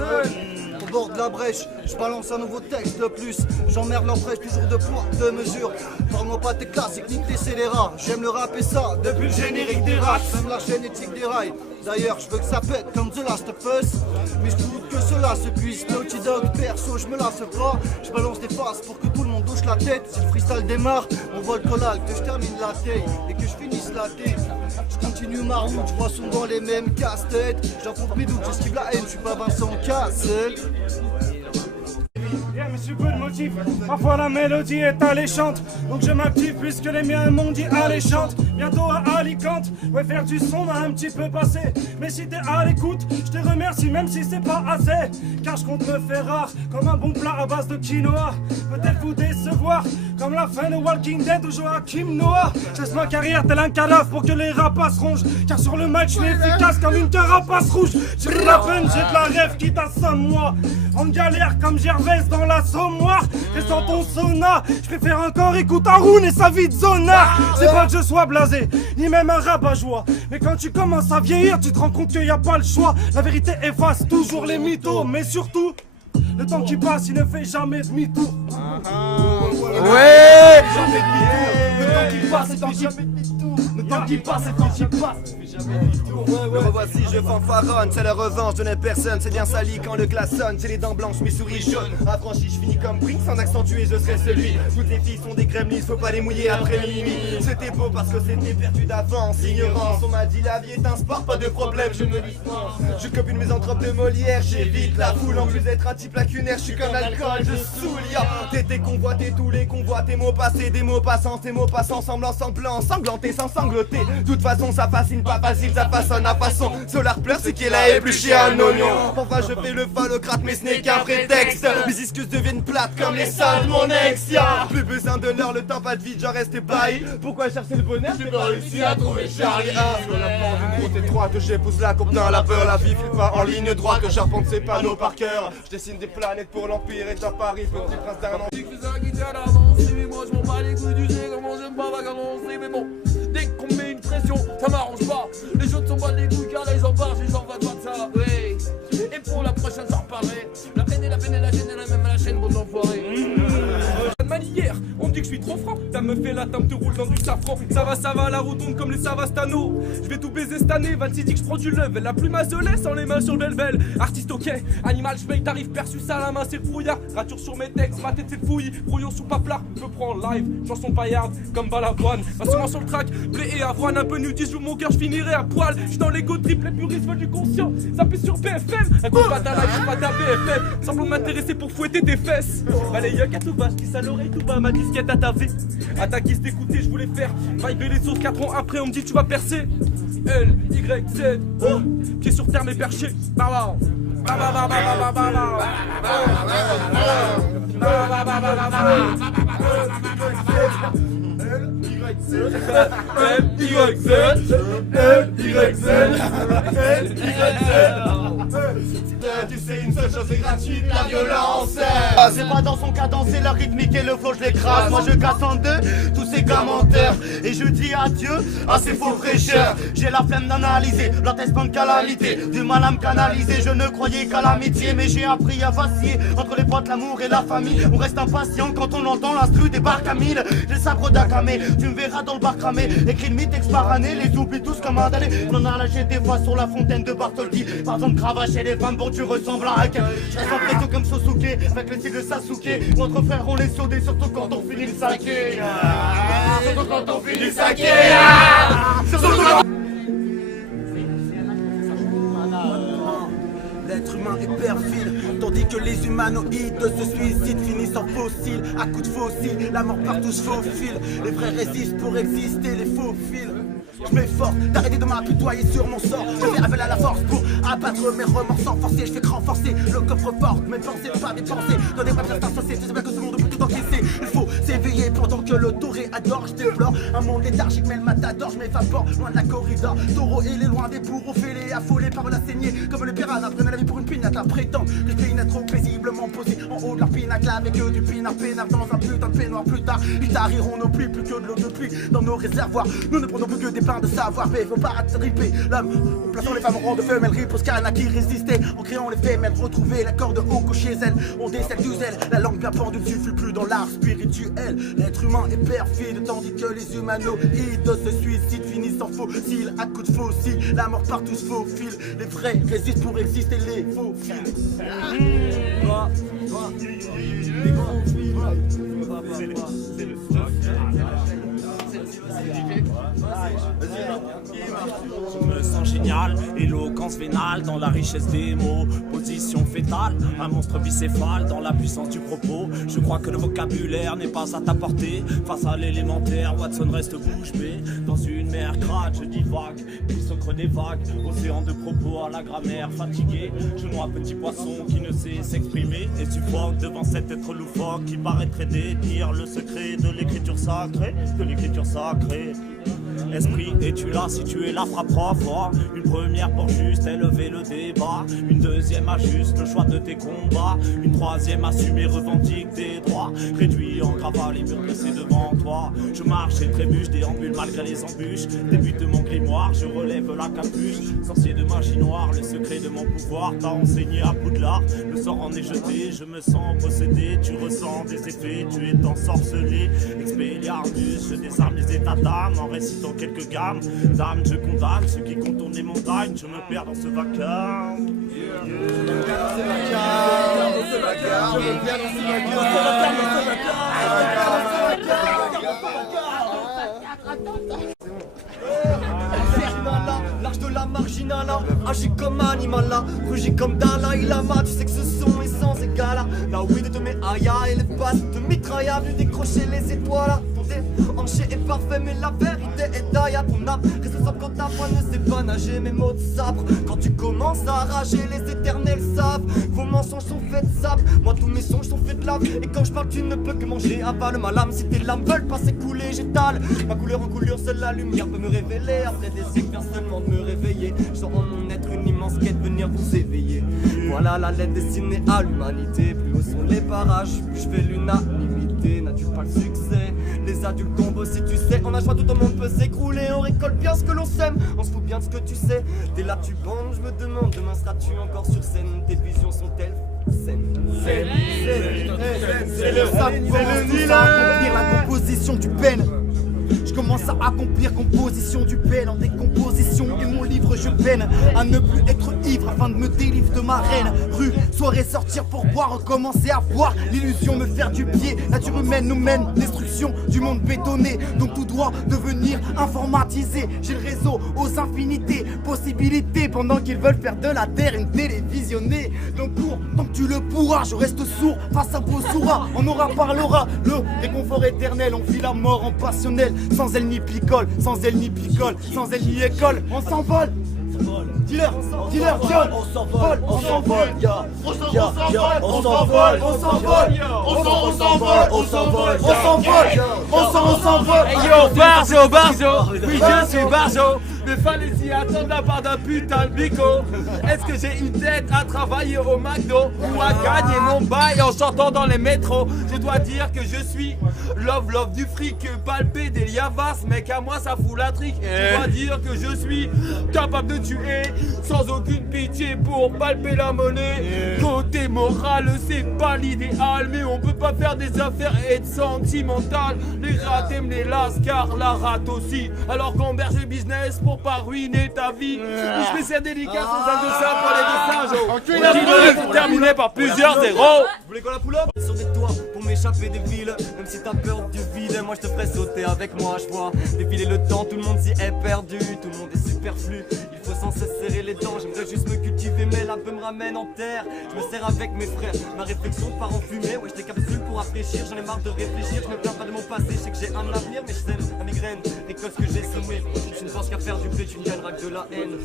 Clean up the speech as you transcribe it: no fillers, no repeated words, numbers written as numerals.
seul. Au bord de la brèche, je balance un nouveau texte de plus. J'emmerde l'empresse, toujours de poids, de mesure. Parle-moi pas tes classiques, ni tes scélérats. J'aime le rap et ça, depuis le générique des rats. Même la chaîne éthique des rails. D'ailleurs, je veux que ça pète comme The Last of Us. Mais je doute que cela se puisse. Naughty Dog, perso, je me lasse pas. Je balance des faces pour que tout le monde douche la tête. Si le freestyle démarre, on vole collal, que je termine la taille et que je finisse la tête. Je continue ma route, je vois souvent les mêmes casse-têtes. J'affronte mes doutes, j'esquive la haine, je suis pas Vincent Cassel. Yeah, mais je suis peu de motif. Parfois la mélodie est alléchante, donc je m'active puisque les miens m'ont dit alléchante. Bientôt à Alicante, ouais, faire du son m'a un petit peu passé. Mais si t'es à l'écoute, je te remercie même si c'est pas assez. Car je compte me faire rare, comme un bon plat à base de quinoa. Peut-être vous décevoir, comme la fin de Walking Dead ou Joachim Noah. J'laisse ma carrière tel un cadavre pour que les rapaces rongent. Car sur le match, je suis efficace comme une carapace rouge. J'ai de la peine, j'ai de la rêve qui t'assomme moi. En galère comme Gervais dans l'assommoir. Descends ton sauna, je préfère encore écouter Haroun et sa vie de zonard. C'est pas que je sois blasé, ni même un rabat-joie. Mais quand tu commences à vieillir, tu te rends compte qu'il n'y a pas le choix. La vérité efface toujours les mythos, mais surtout, le temps qui passe, il ne fait jamais demi-tour. Ouais. Jamais demi-tour. Le temps qui passe, il fait jamais demi-tour. Le temps qui passe, le temps qui passe. Me revoici, je fanfaronne, c'est la revanche, je n'ai personne, c'est bien sali quand le glace sonne, j'ai les dents blanches, mes souris jaunes, affranchi, je finis comme Prince, sans accentuer, je serai celui, toutes les filles sont des gremlins, faut pas les mouiller après minuit, c'était beau parce que c'était perdu d'avance, ignorance, on m'a dit la vie est un sport, pas de problème, je me dispense, je copie une misanthrope de Molière, j'évite la foule, en plus d'être un type lacunaire, je suis comme l'alcool, je saoule, ya, t'étais convoité, tous les convois, tes mots passés, des mots passants, tes mots passants, semblant, sanglanté, sans sangloter, de toute façon ça fascine, pas facile, ça façonne à façon. Solar pleure, c'est qu'il a épluché un oignon. Enfin, je fais le phallocrate, mais ce n'est qu'un prétexte. Mes excuses deviennent plates comme les salles de mon ex. Y'a plus besoin de l'heure, le temps pas de vide, j'en reste ébahi. Pourquoi chercher le bonheur, j'ai pas réussi à trouver Charlie. Sur la porte d'une route étroite, j'épouse la coupe dans la peur. La vie file pas en ligne droite, j'arpente ses panneaux par cœur. Je dessine des planètes pour l'Empire et à Paris, petit prince d'un an. Mais moi je m'en bats les couilles du jeu, comment j'aime pas vagabonder. Mais bon, dès qu'on met une pression, ça m'arrange pas. Les jeunes s'en battent les couilles car ils en parlent, j'en vois pas de ça. Oui. Et pour la prochaine, j'en reparlerai. La peine et la chaîne et la même à la chaîne, bon enfoiré. Manière, on me dit que je suis trop franc. Ta meuf fait la table, te roule dans du safran. Ça va, la rotonde comme les Savastano. Je vais tout baiser cette année, Val City que je prends du level. La plume à Zolet sans les mains sur le velvel. Artiste ok, animal, je paye tarif perçu à la main, c'est le frouillard. Rature sur mes textes, ma tête c'est le fouillis. Brouillon sous paplar, je prends live. Chanson paillarde comme Balavoine. Passe-moi sur le track, blé et avoine. Un peu nudiste, joue mon cœur, je finirai à poil. Je dans l'ego triple, les puristes veulent du conscient. Ça pue sur BFM, un combat à live, pas ta BFM. Semblant m'intéresser pour fouetter tes fesses. Balayuk à tout bas, qui à l'oreille tout bas, ma disquette à ta vie. Attaquiste écouter, je voulais faire vibrer les sauces 4 ans après, on me dit tu vas percer. L, Y, Z, pied sur terre mais perché. Tu sais une seule chose c'est gratuit, la violence. C'est pas dans son cadence, c'est la rythmique et le flow je l'écrase. Moi je casse en deux tous ces gars menteurs. Et je dis adieu à ces faux fraîcheurs. J'ai la flemme d'analyser leur testament de calamité. Du mal à me canaliser, je ne croyais qu'à l'amitié. Mais j'ai appris à vaciller entre les potes, l'amour et la famille. On reste impatient quand on entend l'instru des barques à mille. J'ai le sabre d'Akamé, tu me verras dans le bar cramé. Écrit le mythe par année, les oublie tous comme un damné. On en a lâché des fois sur la fontaine de Bartholdi. Pardon de cravacher les femmes, bon tu ressembles à un hack. Je reste en pression comme Sosuke, avec le style de Sasuke. Entre frères on les saudés, surtout quand on finit le saké. Surtout quand on finit le saké. Surtout quand... L'être humain est perfide, tandis que les humanoïdes se suicident, finissent en fossiles, à coups de fossiles, la mort partout se faufile. Les vrais résistent pour exister, les faux fils. Je m'efforce d'arrêter de m'apitoyer sur mon sort. Je fais appel à la force pour abattre mes remords sans forcer. Je fais que renforcer le coffre-fort, mes pensées, pas mes pensées. Dans des papiers insensés, tu sais bien que ce monde peut tout encaisser. Il faut s'éveiller pendant que le doré adore. Je déplore un monde léthargique, mais le matador, je m'évapore loin de la corrida. Taureau, il est loin des bourreaux fêlés, affolés par la saignée. Comme les piranhas prenaient la vie pour une pinate à prétendre que je peine trop paisiblement posé en haut de leur pinacle avec eux du pinard peinard dans un putain de peignoir plus tard. Ils tariront nos pluies, plus que de l'eau de pluie dans nos réservoirs. Nous ne prenons plus que des plein de savoir, mais faut pas triper. L'homme, plaçant les femmes en rang de feu, mais elles riposent à qui résister. En créant les faits, même retrouver la corde au cou chez elles. On décèle du zèle, la langue bien pendule suffit plus dans l'art spirituel. L'être humain est perfide, tandis que les humanoïdes se suicident, finissent en fossiles à coups de fossiles. La mort partout se faufile, les vrais résistent pour exister, les faux fils. Je me sens génial, éloquence vénale dans la richesse des mots, position fétale, un monstre bicéphale dans la puissance du propos. Je crois que le vocabulaire n'est pas à ta portée. Face à l'élémentaire, Watson reste bouche bée. Dans une mer crade, je divague, glisse au creux des vagues, océan de propos à la grammaire fatiguée. Je noie petit poisson qui ne sait s'exprimer et suffoque devant cet être loufoque qui paraîtrait détenir le secret de l'écriture sacrée, de l'écriture sacrée. Esprit, es-tu là? Si tu es là, frappe fort. Une première pour juste élever le débat. Une deuxième ajuste le choix de tes combats. Une troisième assume et revendique tes droits. Réduit en gravat les murs dressés devant toi. Je marche et trébuche, déambule malgré les embûches. Début de mon grimoire, je relève la capuche. Sorcier de magie noire, le secret de mon pouvoir t'a enseigné à Poudlard. Le sort en est jeté, je me sens possédé. Tu ressens des effets, tu es ensorcelé. Expelliarmus, je désarme les états d'âme en récitant quelques gammes. Dame, je condamne ceux qui contournent les montagnes. Je me perds dans ce vacarme. L'arche de la marginala, agis comme animal là, rugis comme Dalai Lama. Tu sais que ce son est sans égal là. La weed de mes ayas et les passes de mitrailla, venu décrocher les étoiles là. Ton déhanché est parfait, mais la vérité est d'ailleurs. Ton âme reste sobre quand ta voix ne sait pas nager. Mes mots de sabre, quand tu commences à rager, les éternels savent. Vos mensonges sont faits de sable, moi tous mes songes sont faits de lave. Et quand je parle, tu ne peux que manger. Avale ma lame, si tes lames veulent pas s'écouler, j'étale. Ma couleur en coulure, seule la lumière peut me révéler. Après des siècles, seulement de me réveiller. Je sens en mon être une immense quête, venir vous éveiller. Voilà la lettre destinée à l'humanité. Plus haut sont les parages, plus je fais l'unanimité. N'as-tu pas le succès? Les adultes tombent aussi, tu sais. En a choix, tout le monde peut s'écrouler. On récolte bien ce que l'on sème, on se fout bien de ce que tu sais. Dès là tu bandes, je me demande, demain seras-tu encore sur scène? Tes visions sont-elles saines? C'est le accomplir la composition du peine. Je commence à accomplir composition du peine en décomposition. Et mon livre je peine à ne plus être ivre afin de me délivrer de ma reine. Rue, soirée, sortir pour boire, recommencer à voir l'illusion me faire du pied. Nature humaine nous mène, destruction du monde bétonné. Donc tout doit devenir informatisé. J'ai le réseau aux infinités, possibilités. Pendant qu'ils veulent faire de la terre une télévisionnée. Donc cours, tant que tu le pourras, je reste sourd face à vos souras. On aura parlera, le réconfort éternel. On vit la mort en passionnel. Sans elle ni picole, sans elle ni picole, sans elle ni école, on s'envole. Dealer, dealer, viol, on s'envole, on s'envole, on s'envole, on s'envole, on s'envole, on s'envole, on s'envole, on s'envole. Hey yo, Barjo, oui je suis Barjo. Mais fallait s'y attendre de la part d'un putain de bico. Est-ce que j'ai une tête à travailler au McDo ou à gagner mon bail en chantant dans les métros? Je dois dire que je suis love du fric, palpé des liavas, mec à moi ça fout la trique. Je dois dire que je suis capable de tuer sans aucune pitié pour palper la monnaie. Côté moral c'est pas l'idéal, mais on peut pas faire des affaires et être sentimental. Les ratés me les lassent car la rate aussi. Alors qu'emberge le business pour pas ruiner ta vie. Je fais cette dédicace aux indocents pour les deux singes. Qui terminé par plusieurs zéros. Vous voulez qu'on la pull up? Sur des toits pour m'échapper des villes. Même si t'as peur du vide, moi je te ferai sauter avec moi. Je vois défiler le temps, tout le monde s'y est perdu. Tout le monde est superflu, il faut sans cesse serrer les dents. J'aimerais juste me cultiver mais la peu me ramène en terre. Je me sers avec mes frères, ma réflexion part en fumée. Ouais je décapsule pour rafraîchir, j'en ai marre de réfléchir. Je me plains pas de mon passé, je sais que j'ai un avenir. Mais je sème la migraine, récolte ce que j'ai semé. Je ne pense qu'à faire du blé, tu ne gagneras que de la haine.